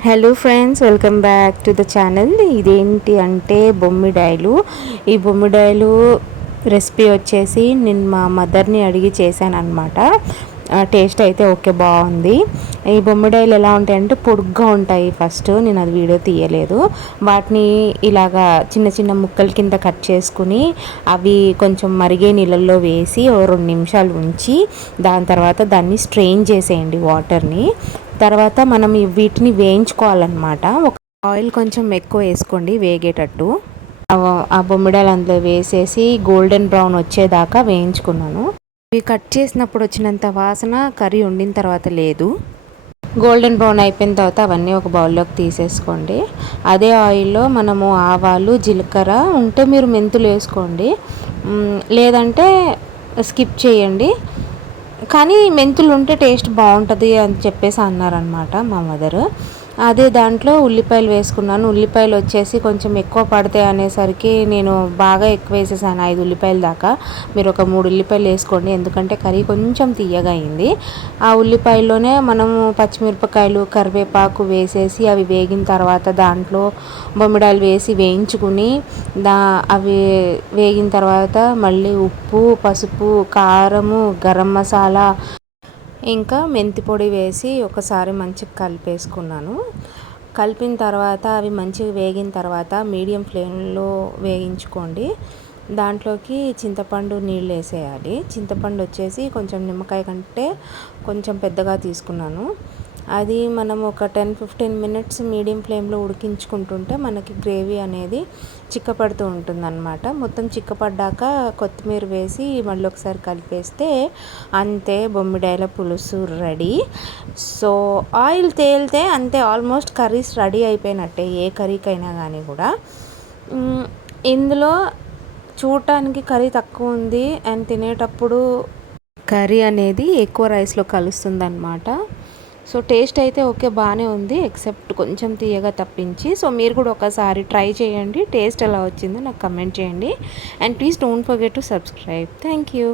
Hello friends, welcome back to the channel. ఇదేంటి అంటే బొమ్మిడాయలు. ఈ బొమ్మిడాయలు రెసిపీ వచ్చేసి నేను మా మదర్ని అడిగి చేశాను అనమాట. టేస్ట్ అయితే ఓకే, బాగుంది. ఈ బొమ్మిడాయలు ఎలా ఉంటాయంటే పొడుగ్గా ఉంటాయి. ఫస్ట్ నేను అది వీడియో తీయలేదు. వాటిని ఇలాగా చిన్న చిన్న ముక్కల కింద కట్ చేసుకుని అవి కొంచెం మరిగే నీళ్ళల్లో వేసి ఓ 2 నిమిషాలు ఉంచి దాని తర్వాత దాన్ని స్ట్రెయిన్ చేసేయండి వాటర్ని. తర్వాత మనం వీటిని వేయించుకోవాలన్నమాట. ఒక ఆయిల్ కొంచెం ఎక్కువ వేసుకోండి వేగేటట్టు. ఆ బొమ్మిడాయలు అందులో వేసేసి గోల్డెన్ బ్రౌన్ వచ్చేదాకా వేయించుకున్నాను. ఇవి కట్ చేసినప్పుడు వచ్చినంత వాసన కర్రీ వండిన తర్వాత లేదు. గోల్డెన్ బ్రౌన్ అయిపోయిన తర్వాత అవన్నీ ఒక బౌల్లోకి తీసేసుకోండి. అదే ఆయిల్లో మనము ఆవాలు, జీలకర్ర ఉంటే మీరు మెంతులు వేసుకోండి, లేదంటే స్కిప్ చేయండి. కానీ మెంతులు ఉంటే టేస్ట్ బాగుంటుంది అని చెప్పేసి అన్నారనమాట మా మదరు. అదే దాంట్లో ఉల్లిపాయలు వేసుకున్నాను. ఉల్లిపాయలు వచ్చేసి కొంచెం ఎక్కువ పడతాయి అనేసరికి నేను బాగా ఎక్కువ వేసేసాను, 5 ఉల్లిపాయల దాకా. మీరు ఒక 3 ఉల్లిపాయలు వేసుకోండి, ఎందుకంటే కర్రీ కొంచెం తీయగా అయింది. ఆ ఉల్లిపాయల్లోనే మనము పచ్చిమిరపకాయలు, కరివేపాకు వేసేసి అవి వేగిన తర్వాత దాంట్లో బొమ్మిడాయలు వేసి వేయించుకుని అవి వేగిన తర్వాత మళ్ళీ ఉప్పు, పసుపు, కారము, గరం మసాలా ఇంకా మెంతి పొడి వేసి ఒకసారి మంచిగా కలిపేసుకున్నాను. కలిపిన తర్వాత అవి మంచిగా వేగిన తర్వాత మీడియం ఫ్లేమ్లో వేయించుకోండి. దాంట్లోకి చింతపండు నీళ్ళు వేసేయాలి. చింతపండు వచ్చేసి కొంచెం నిమ్మకాయ కంటే కొంచెం పెద్దగా తీసుకున్నాను. అది మనం ఒక 10-15 మినిట్స్ మీడియం ఫ్లేమ్లో ఉడికించుకుంటుంటే మనకి గ్రేవీ అనేది చిక్కపడుతూ ఉంటుందన్నమాట. మొత్తం చిక్కపడ్డాక కొత్తిమీర వేసి మళ్ళీ ఒకసారి కలిపేస్తే అంతే, బొమ్మిడాయల పులుసు రెడీ. సో ఆయిల్ తేలితే అంతే, ఆల్మోస్ట్ కర్రీస్ రెడీ అయిపోయినట్టే, ఏ కర్రీకైనా కానీ కూడా. ఇందులో చూడటానికి కర్రీ తక్కువ ఉంది అండ్ తినేటప్పుడు కర్రీ అనేది ఎక్కువ రైస్లో కలుస్తుంది అనమాట. సో టేస్ట్ అయితే ఓకే, బాగానే ఉంది, ఎక్సెప్ట్ కొంచెం తీయగా తప్పించి. సో మీరు కూడా ఒకసారి ట్రై చేయండి, టేస్ట్ ఎలా వచ్చిందో నాకు కమెంట్ చేయండి. And please don't forget to subscribe. Thank you.